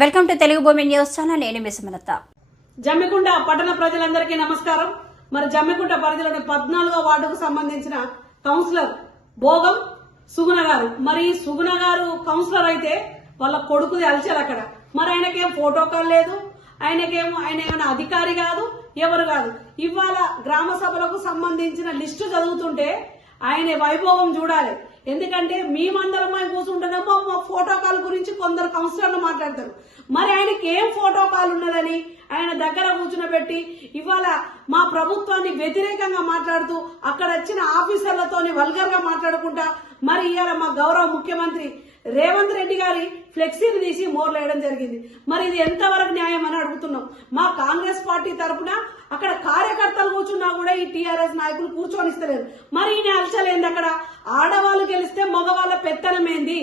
Welcome to Telugu భూమి news channel నేను మీ జమ్మికుంట పట్టణ ప్రజలందరికీ నమస్కారం. మరి జమ్మికుంట పరిధిలోని పద్నాలుగో వార్డుకు సంబంధించిన కౌన్సిలర్ భోగం సుగుణ గారు. మరి సుగుణ గారు కౌన్సిలర్ అయితే వాళ్ళ కొడుకుది అలచారు అక్కడ. మరి ఆయనకేం ఫోటో కాల్ లేదు ఆయనకేమో ఆయన ఏమైనా అధికారి కాదు ఎవరు కాదు. ఇవాళ గ్రామ సభలకు సంబంధించిన లిస్టు చదువుతుంటే ఆయన వైభవం చూడాలి. ఎందుకంటే మేమందరం ఆయన కూర్చుంటున్నామో మా ఫోటో కాల్ గురించి కొందరు కౌన్సిలర్లు మాట్లాడతారు. మరి ఆయనకి ఏం ఫోటో కాల్ ఉన్నదని? ఆయన దగ్గర కూర్చునబెట్టి ఇవాళ మా ప్రభుత్వాన్ని వ్యతిరేకంగా మాట్లాడుతూ అక్కడ వచ్చిన ఆఫీసర్లతోని వల్గర్గా మాట్లాడుకుంటా మరి ఇవాళ మా గౌరవ ముఖ్యమంత్రి రేవంత్ రెడ్డి గారి ఫ్లెక్సీని తీసి మోర్లేయడం జరిగింది. మరి ఇది ఎంతవరకు న్యాయం అని అడుగుతున్నాం. మా కాంగ్రెస్ పార్టీ తరఫున అక్కడ కార్యకర్తలు కూర్చున్నా కూడా ఈ టీఆర్ఎస్ నాయకులు కూర్చొనిస్తలేరు. మరి ఈయన అలచలేంది అక్కడ? ఆడవాళ్ళు గెలిస్తే మగవాళ్ళ పెత్తనమేంది?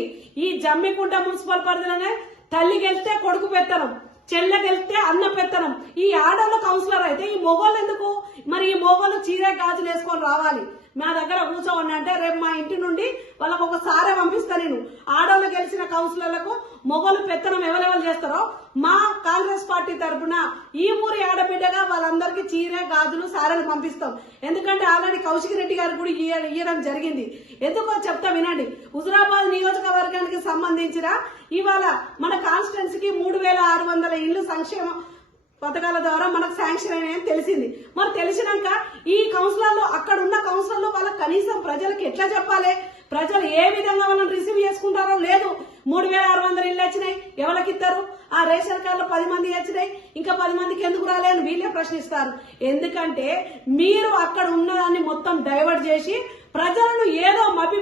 ఈ జమ్మికుంట మున్సిపల్ పరిధిలోనే తల్లి గెలిస్తే కొడుకు పెత్తనం. చెల్లగెళ్తే గెలిస్తే అన్న పెత్తనం ఈ ఆడవాళ్ళ కౌన్సిలర్ అయితే ఈ మొగోళ్ళు ఎందుకు? మరి ఈ మొగోళ్ళు చీర గాజులు వేసుకొని రావాలి. మా దగ్గర కూర్చోవని అంటే రేపు మా ఇంటి నుండి వాళ్ళకు ఒక సారే పంపిస్తా నేను. ఆడవాళ్ళు గెలిచిన కౌన్సిలర్లకు మొగలు పెత్తనం ఎవరెవరు చేస్తారో మా కాంగ్రెస్ పార్టీ తరఫున ఈ ఊరి ఆడబిడ్డగా వాళ్ళందరికీ చీర గాజులు సారెలు పంపిస్తాం. ఎందుకంటే ఆల్రెడీ కౌశిక్ రెడ్డి గారు కూడా ఇయ్యడం జరిగింది. ఎందుకో చెప్తా వినండి. హుజురాబాద్ నియోజకవర్గానికి సంబంధించిన ఇవాళ మన కాన్స్టిట్యున్సీకి మూడు వేల ఆరు వందల ఇండ్లు సంక్షేమ పథకాల ద్వారా మనకు శాంక్షన్ అయినాయని తెలిసింది. మరి తెలిసినాక ఈ కౌన్సిలర్లు అక్కడ ఉన్న కౌన్సిలర్లు వాళ్ళకి కనీసం ప్రజలకు ఎట్లా చెప్పాలి? ప్రజలు ఏ విధంగా వాళ్ళని రిసీవ్ చేసుకుంటారో లేదు. మూడు వేల ఆరు వందల ఇళ్ళు వచ్చినాయి ఎవరికి ఇస్తారు? ఆ రేషన్ కార్డులో పది మంది వచ్చినాయి ఇంకా పది మందికి ఎందుకు రాలేని వీళ్ళే ప్రశ్నిస్తారు. ఎందుకంటే మీరు అక్కడ ఉన్నదాన్ని మొత్తం డైవర్ట్ చేసి ప్రజలను ఏదో మభి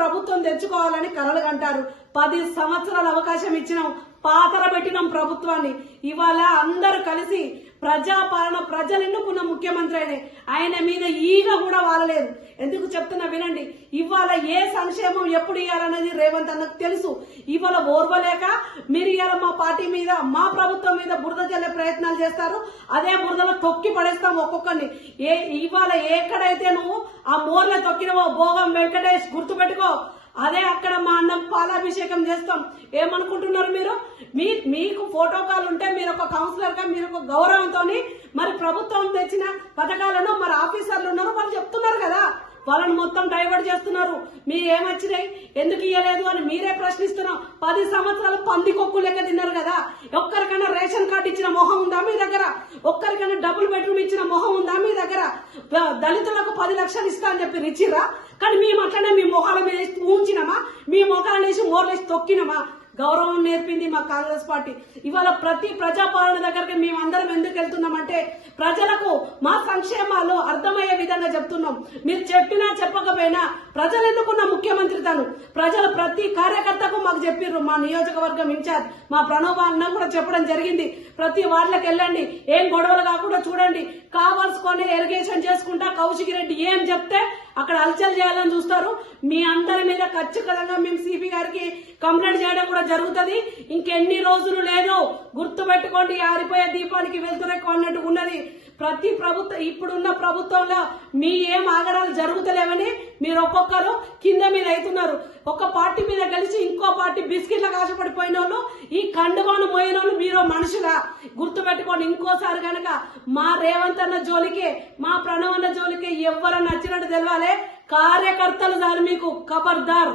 ప్రభుత్వం తెచ్చుకోవాలని కలలు కంటారు. పది సంవత్సరాల అవకాశం ఇచ్చినాం. పాతర పెట్టినాం ప్రభుత్వాన్ని. ఇవాళ అందరూ కలిసి ప్రజాపాలన ప్రజలు ఎన్నుకున్న ముఖ్యమంత్రి అయినాయి ఆయన మీద ఈగ కూడా వాలలేదు. ఎందుకు చెప్తున్నా వినండి. ఇవాళ ఏ సంక్షేమం ఎప్పుడు ఇవ్వాలనేది రేవంత్ అన్నకు తెలుసు. ఇవాళ ఓర్వలేక మీరు ఇవాళ మా పార్టీ మీద మా ప్రభుత్వం మీద బురద చల్లే ప్రయత్నాలు చేస్తారు. అదే బురదలో తొక్కి పడేస్తాం ఒక్కొక్కరిని. ఏ ఇవాళ ఎక్కడైతే నువ్వు ఆ మోర్ల తొక్కినవో భోగం వెంకటేష్ గుర్తుపెట్టుకో. అదే అక్కడ మా అన్నం పాలాభిషేకం చేస్తాం. ఏమనుకుంటున్నారు మీరు? మీ మీకు ఫోటో కాల్ ఉంటే మీరు ఒక కౌన్సిలర్గా మీరు ఒక గౌరవంతో మరి ప్రభుత్వం తెచ్చిన పథకాలను మరి ఆఫీసర్లు ఉన్నారు వాళ్ళు చెప్తున్నారు కదా. వాళ్ళని మొత్తం డైవర్ట్ చేస్తున్నారు. మీ ఏమొచ్చినాయి ఎందుకు ఇయ్యలేదు అని మీరే ప్రశ్నిస్తున్నాం. పది సంవత్సరాలు పంది కొక్కు లెక్క తిన్నారు కదా. ఒక్కరికైనా రేషన్ కార్డు ఇచ్చిన మొహం ఉందా మీ దగ్గర? ఒక్కరికైనా డబుల్ బెడ్రూమ్ ఇచ్చిన మొహం ఉందా మీ దగ్గర? దళితులకు పది లక్షలు ఇస్తా అని చెప్పి ఇచ్చిర్రా? కానీ మేము అట్లనే మీ మొహాల మీద వేసి మీ మొహాలు వేసి మోర్లేసి తొక్కినమా? గౌరవం నేర్పింది మా కాంగ్రెస్ పార్టీ. ఇవాళ ప్రతి ప్రజాపాలన దగ్గరికి మేము అందరం ఎందుకు వెళ్తున్నామంటే ప్రజలకు మా సంక్షేమాలు అర్థమయ్యే విధంగా చెప్తున్నాం. మీరు చెప్పినా చెప్పకపోయినా ప్రజలు ఎన్నుకున్న ముఖ్యమంత్రి తను. ప్రజలు ప్రతి కార్యకర్తకు మాకు చెప్పిర్రు మా నియోజకవర్గం ఇన్ఛార్జ్ మా ప్రణవ్ అన్న కూడా చెప్పడం జరిగింది. ప్రతి వార్డులకు వెళ్ళండి ఏం గొడవలు కాకుండా చూడండి. కావాల్సుకొని ఎరిగేషన్ చేసుకుంటా కౌశిక్ రెడ్డి ఏం చెప్తే అక్కడ హల్చల్ చేయాలని చూస్తారు. మీ అందరి మీద ఖచ్చితంగా మేము సిపి గారికి కంప్లైంట్ చేయడం కూడా జరుగుతుంది. ఇంకెన్ని రోజులు లేదు గుర్తుపెట్టుకోండి ఆరిపోయే దీపానికి వెళ్తురెక్కువ అన్నట్టు ఉన్నది. ప్రతి ప్రభుత్వం ఇప్పుడున్న ప్రభుత్వంలో మీ ఏం ఆగడాలు జరుగుతలేవని మీరు ఒక్కొక్కరు కింద మీద అవుతున్నారు. ఒక పార్టీ మీద కలిసి ఇంకో పార్టీ బిస్కెట్లకు ఆశపడిపోయిన వాళ్ళు ఈ కండువాను మోయిన వాళ్ళు మీరు మనుషులా. గుర్తు పెట్టుకోండి ఇంకోసారి కనుక మా రేవంత్ అన్న జోలికి మా ప్రణవ్ అన్న జోలికి ఎవరన్నా నచ్చినట్టు తెలవాలి. కార్యకర్తలు దాని మీకు ఖబర్దార్